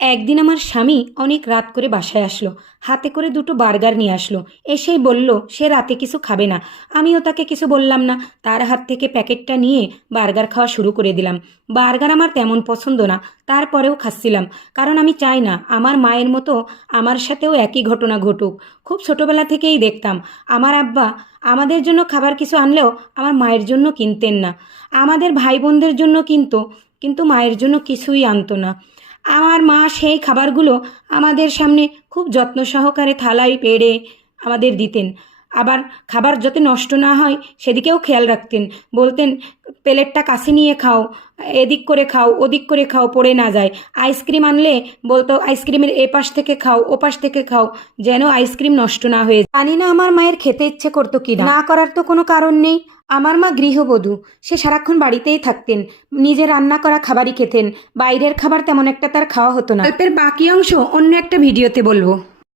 একদিন আমার স্বামী অনেক রাত করে বাসায় আসলো। হাতে করে দুটো বার্গার নিয়ে আসলো। এসেই বলল সে রাতে কিছু খাবে না। আমিও তাকে কিছু বললাম না। তার হাত থেকে প্যাকেটটা নিয়ে বার্গার খাওয়া শুরু করে দিলাম। বার্গার আমার তেমন পছন্দ না, তারপরেও খাচ্ছিলাম। কারণ আমি চাই না আমার মায়ের মতো আমার সাথেও একই ঘটনা ঘটুক। খুব ছোটবেলা থেকেই দেখতাম আমার আব্বা আমাদের জন্য খাবার কিছু আনলেও আমার মায়ের জন্য কিনতেন না। আমাদের ভাই বোনদের জন্য কিনতো, কিন্তু মায়ের জন্য কিছুই আনতো না। আমার মা সেই খাবারগুলো আমাদের সামনে খুব যত্ন সহকারে থালায় পেড়ে আমাদের দিতেন। আবার খাবার যাতে নষ্ট না হয় সেদিকেও খেয়াল রাখতেন। বলতেন, প্লেটটা কাছে নিয়ে খাও, এদিক করে খাও, ওদিক করে খাও, পড়ে না যায়। আইসক্রিম আনলে বলতো আইসক্রিমের এপাশ থেকে খাও, ওপাশ থেকে খাও, যেন আইসক্রিম নষ্ট না হয়ে যায়। জানি না আমার মায়ের খেতে ইচ্ছে করতো কি না, না করার তো কোনো কারণ নেই। আমার মা গৃহবধূ, সে সারাক্ষণ বাড়িতেই থাকতেন, নিজে রান্না করা খাবারই খেতেন। বাইরের খাবার তেমন একটা তার খাওয়া হতো না। গল্পের বাকি অংশ অন্য একটা ভিডিওতে বলবো।